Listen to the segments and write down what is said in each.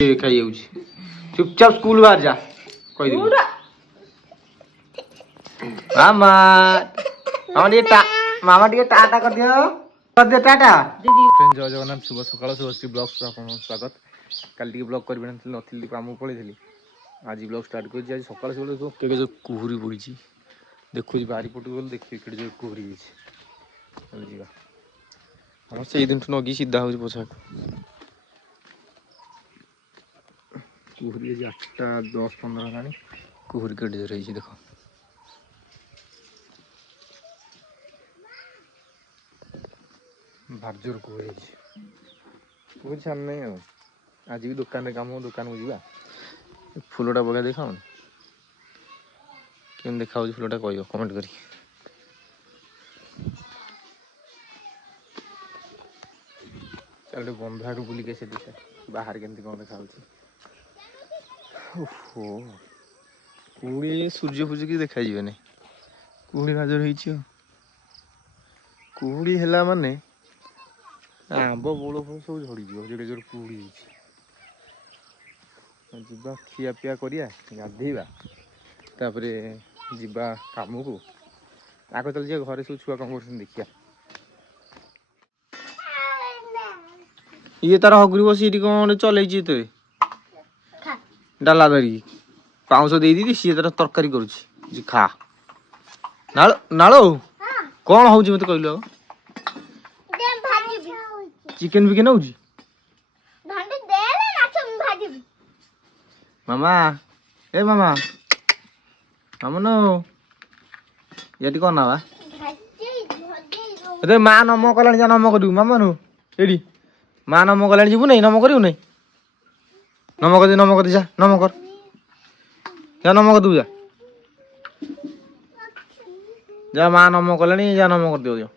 खाई चुपचाप स्कूल बाहर जा कह मामा मामा टे टाटा कर दियो टाटा फ्रेंड जय जगन्नाथ शुभ सकाळ शुभश्री ब्लॉग्स स्वागत कल ब्लॉग कर नथी काम पलैली आज ब्लॉग स्टार्ट कर आज सकाळ सकाळ के जो कुहुरी पड़ी देखुची बाहरी पटू गल देखिए कि जो कुहुरी जा हम से दिन नगी सीधा हो पोशाक कुहुरी 8:10-15 है कुहुरी के जोर रही देख भार कुहुरी कुहुरी छान नहीं आज भी दुकान काम दुकान को जा फुलटा पका देखा केम देखा फुलटा कह कमेंट करी चल बंधा बुलिके से बाहर केमती कौन देखा ओहो कुड़ी सूर्य पूज की देखा नहीं कुड़ी नजर कुड़ी है माने आंब बोल फल सब झड़ी जोड़े जोड़े कुड़ी जा खिया पिया करिया गाधेबा तापर जीवा काम को आग चल घरे सब छुआ कम कर देखिया ये तार हगुरी बस कौन चल तो डाला धरी पाउंश दे दी सी तार तरकारी करुच्ची खा नाल कौन हूँ मत कहलु चिकेन बिकेन हो मामा ए मामा मामन ये कौन ना माँ नम कला जा नम कर मामन एडी माँ नम कला जीवु नहीं नम करू नहीं नम कर जा नम कर जा नम कर दू जा माँ नम कला जा नम कर दियो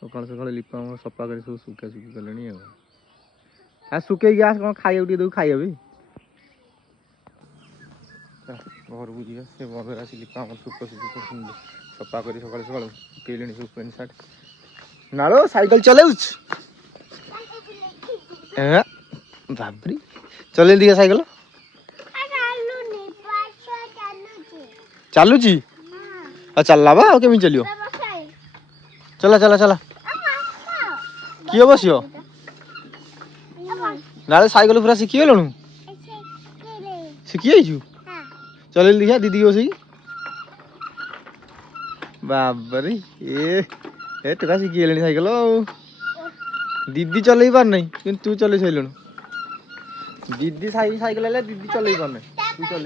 सकाल सकाल लिपा सफा कर सब सुखा सुखी कले सुखे गैस कौन खाई दे खाई घर को जा से घर आस लिपा सुख सफा कर सका सका सुखे सब पेंट सार्ट नालो साइकिल चलाऊ बाबरी चल दिया साइकिल चलुची चलला बा केमी चलियो चला चला चला किए बस ना साइकिल पूरा शिखी गलु शिखी चल दिखा दीदी बस बाबरी ए टका शिखी गले साइकिल दीदी चल पार नहीं कि तू चल साइलु दीदी साइकिल दीदी चल पार नहीं तू चल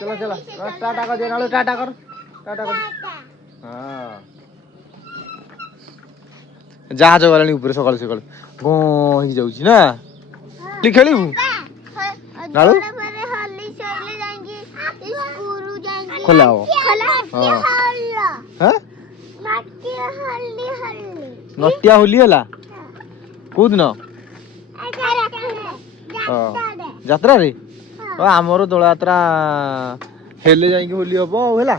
चला चला टाटा कर दिया टाटा कर हाँ जहाज गलानी ऊपर सकाल सकाल गई जाऊँ ना खेलू नालू खोला नटिया होली है कौ दिन जात्रा रे आमर दोल यात्रा हेले जाइए होली हम है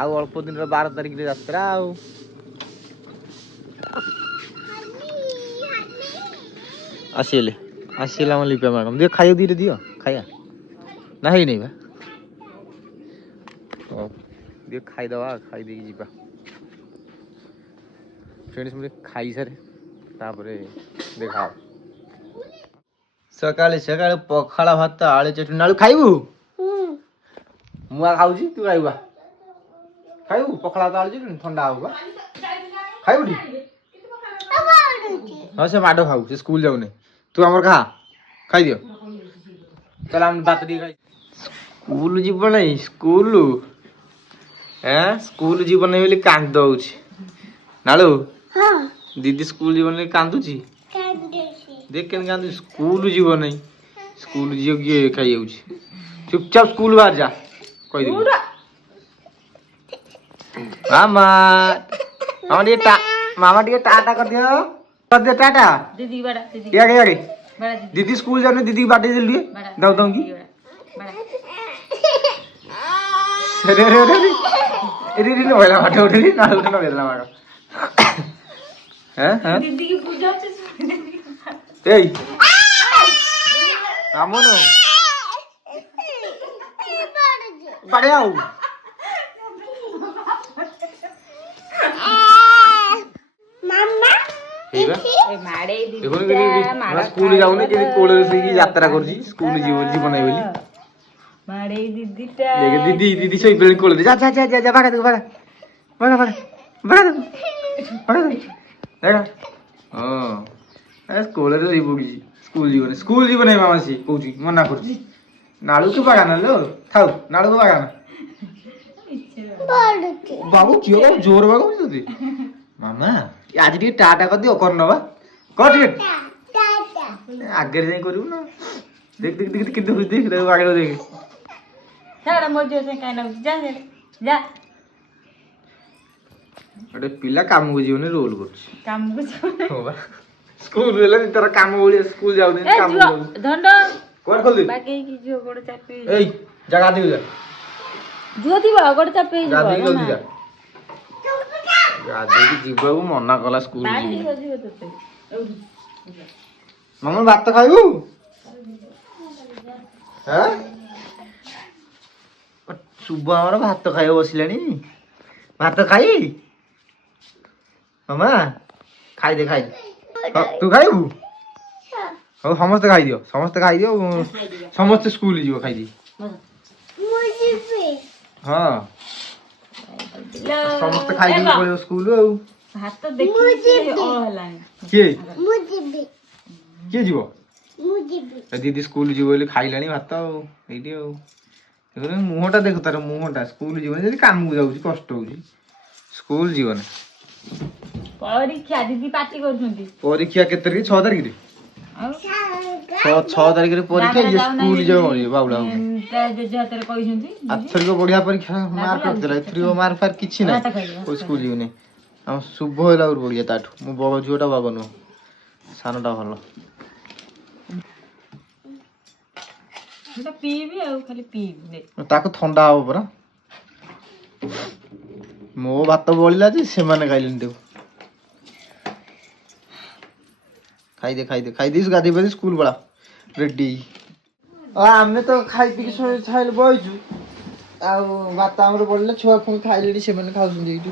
अल्प दिन 12 तारिख यात्रा आसिला लिपा मैडम दियो खाइए धीरे दियो खाया ना है नहीं दियो खाईदवा खाई दे जीवा फ्रेंड्स मुझे खाई सारे देखा सकाले सकाले पखाड़ा भात आलू चटनी नालू खाइबू मुआ खाऊची तू खाइबा खाइबू पखाड़ा भात आलू चटनी ठंडा होगा खाइबू हाँ से माडो खाऊ से स्कूल जाऊ नहीं तू आमर खा खाई दियो चल हम बात दी खाई स्कूल जीव नहीं स्कूल स्कूल जीव नहीं बोली कांद होउची नालू दीदी स्कूल जीव नहीं कांदुची देख के कांदु स्कूल जीव नहीं स्कूल जीव किए खाई चुपचाप स्कूल बाहर जा कह दी मामा मामा टे टाटा कर दियो टाटा दीदी बड़ा दीदी दीदी स्कूल जाने दीदी बाटे दे लिए दाऊ दाऊ की अरे अरे अरे अरे रे रे वाला बाटे उठे ना उठे ना वेला मारो हैं दीदी की पूजा ए कामन बड़े आओ स्कूल जाऊनी कि कोल यात्रा कर स्कूल जीवन है बोली दीदी दीदी शोई पे कोल जा जा जा जा भागा भागा भागा भागा भागा भागा हां स्कूल रे पड़ी स्कूल जीवन है मामा सी कहूची मना कर नालू के बागान लो थाउ नालू के बागान बाबू क्यों जोर बाबू मामा आज टी टाटा कर दियो करन बा कर आगे जाई करू ना देख देख देख कितु देख रे आगे देख सारा मजे से काई ना जा जा अरे पिला काम को जीवन रोल कर काम को हो बा स्कूल वेला तेरा काम बोली स्कूल जाऊ दे काम धंड कोन खोल दे बाकी की जो गोड़ चापी ए जगह दे जा जो दिबा गोड़ चापी जा दे जल्दी जा गाधे की जीवबू मना कला स्कूल मामा भात तो खाइबू हैं सुबह हमर भात तो खाइबो बसिलानी भात तो खाई मामा खाई दे तू खाइबू हो समस्त खाई दियो समस्त स्कूल जीव खाई दी हां समस्त खाई दी पड़े स्कूल भात तो देखि ओ हलानी के जीव दीदी स्कूल जीव बोली खाइलानी भात एठी मुहटा देख तार मुहटा स्कूल जीवन जदि काम को जाउची कष्ट होउची स्कूल जीवन परीक्षा दीदी पार्टी करछंती परीक्षा के तारीख 6 तारीख रे 6 तारीख रे परीक्षा ये स्कूल जो बाबुला जे हाथ रे कहिसंती आथर को बढ़िया परीक्षा मार्क कर देला थ्री मार्क फार किछि नै ओ स्कूल जीवन हम शुभ होला और बढ़िया ताठू मो बग झुटा बाबन सानटा भलो এটা পিবি আর খালি পিবি ताको ठंडा हो परा मो भात बोलिला जे से माने खाइलिन देउ खाई दे गादी बजे स्कूल बड़ा रेडी आ हमें तो खाई पी के सोई छाइल बइजु आ भात हमर बोलिला छुआ फुन खाइलेडी से माने खाउसन जेइटु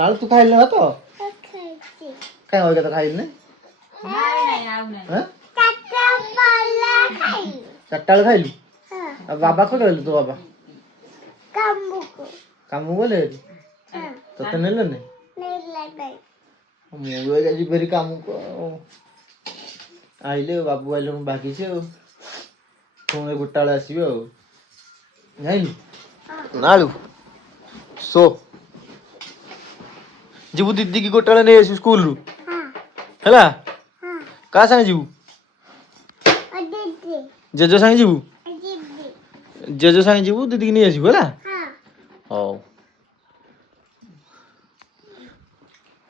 नाल तू खाइल ना तो खाइछि काय होय तो खाइल ने नहीं आउ नहीं हैं चारटा खाइलु हां बाबा को गलु तो बाबा काम बोले तो तने ले नहीं मुझे जाजी बेरी काम को आइले बाबू आइले बाकी से पुणे गोटाळे आसीबे हो जाइलु नालु सो जीवु दीदी की गोटाळे नै आसी स्कूल रु हैला का संग जीवु जेजो संग जीवु जेजो संग जीवु दीदी की नै आसी हैला हो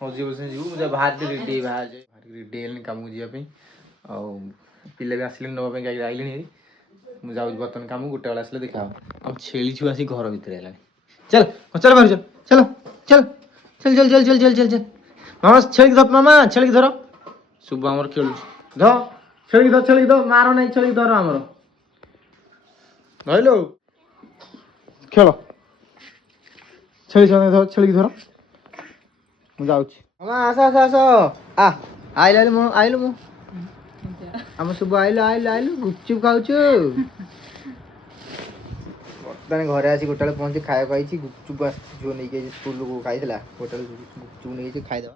हो जीवु संग जीवु मुझे बाहर दे रेडी बाहर रेडी एल काम को जिया पे आ पिले भी आसिले नबा पे गाई आइले नहीं मु जाउ बर्तन काम गुटे वाला आसले देखा हम छेली छु आसी घर भीतर आला चल चल बाहर चल चल चल चल चल चल चल चल चल चल मामा छेली धर मामा छेली धर सुबह हमर खेलु ध छेली धर मारो नहीं छेली धर हमर हेलो खेलो छेली धर मु जाउ छी मामा आसा आसा आसा आ आइले मु हम सुबह आइलो गुपचुप खाउछु तने घरे आसी गोटाले पहुंची खाया खाइछि गुपचुप जो नै के स्कूल को खाइथला होटल गुपचुप नै के खाइ दवा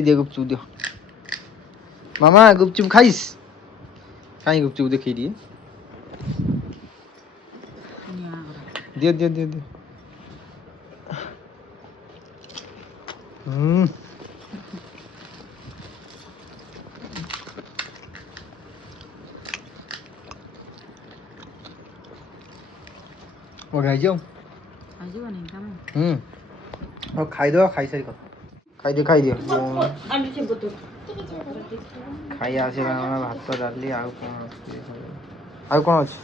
दे गुपचुप दियो मामा गुपचुप खाइस काई गुपचुप देखि दिए दे और खाई जाओ आजो नहीं काम और खाई दो खाई सारी खाई दियो आलू से बतो खाई आसे ना भात तो डाली आउ कोन अछि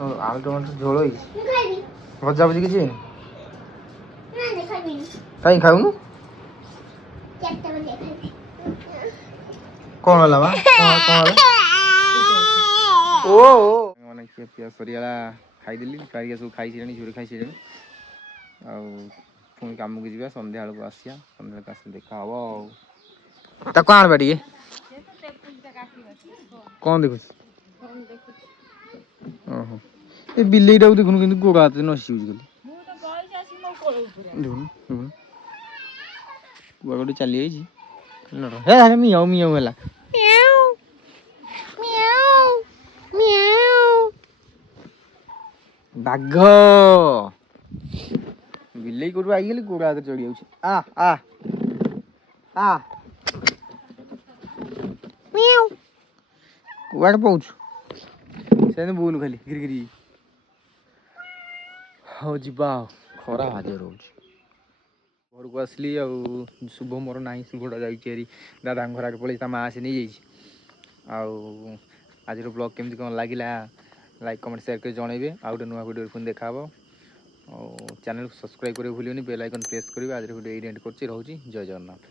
ओ आलू टमाटर झोल होई भजा भजी किछि कहीं खाऊनु कौन होला बा कौन ओ माने के पिया सरियाला खाई दिली कारिया सब खाई सिरानी झुरी खाई सिरानी आ पुणी काम को जीवा संध्या बेलू आसिया संध्या बेलू आस देखा हम ता कौन बा टिके कौन देखु ओहो ए बिल्लीटा देखुनु किंतु गोड़ हाथ नसी गली देखुनु देखुनु कुआ गोटे चली जाइए हे मियाऊ मियाऊ है बाघ बिल्ली कोटू आई गली गोड़ हाथ चढ़ी जाऊँ आ आ आ कुआड़े पहुँच से बुल खाली गिरगिरी हाँ जीवा खरा हाजर हो घर को आसली शुभ मोर ना शुभटा जारी दादा घर आगे पड़े माँ आसी नहीं आज ब्लॉग केमती कौन लगे लाइक कमेंट शेयर कर जनइबे आउ गोटे नुआ वीडियो पुणी देखा चैनल को सब्सक्राइब करें भूलिए बेल आइकन प्रेस करेंगे आज वीडियो एंड कर जय जगन्नाथ।